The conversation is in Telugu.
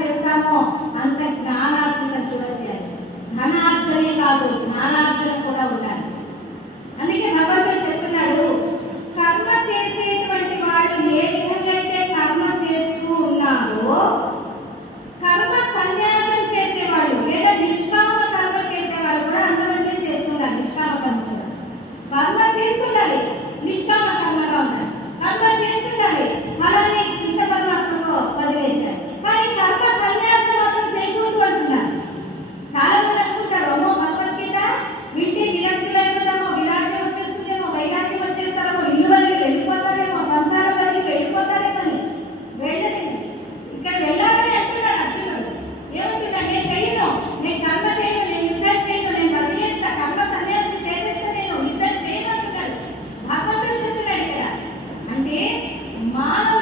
చేస్తామో అంత జ్ఞానార్జన కూడా చేయాలి. ధనార్జనే కాదు, జ్ఞానార్జన కూడా ఉండాలి. అందుకే భగవంతుడు చెప్తున్నాడు, కర్మ చేసేటువంటి వాడు ఏ విధంగా అయితే కర్మ చేస్తూ ఉన్నారో, కర్మ సన్యాసం చేసేవాళ్ళు లేదా నిష్కామ కర్మ చేసేవాళ్ళు కూడా అంతమంది చేస్తున్నారు. నిష్కామ కర్మ కర్మ చేస్తుండాలి, నిష్కామ కర్మగా ఉండాలి. కర్మ చేస్తుండాలి, ఫలాన్ని విష పరమాత్మలో వదిలేశారు. కానీ కర్మ సన్యాసం మాత్రం చేయకూడదు అంటున్నారు. చాలా మంది అనుకుంటారు, అమ్మో భగవద్గీత వింటే విరక్తి అయిపోతామో, విరాగ్యం వచ్చేస్తుందేమో, వైరాగ్యం వచ్చేస్తారేమో, ఇల్లు వదిలి వెళ్ళిపోతారేమో, సంసారం వదిలి వెళ్ళిపోతారేమో అని. వెళ్ళండి, ఇక్కడ వెళ్ళాలని అంటున్నాడు అర్జునుడు. ఏమంటున్నాడు, నేను చెయ్యను, నేను కర్మ చేయను, నేను యుద్ధం చేయను, నేను వదిలేస్తా, కర్మ సన్యాసం చేసేస్తా, నేను యుద్ధం చేయను అంటున్నాడు. భగవంతుడు చెప్తున్నాడు ఇక్కడ. అంటే మానవ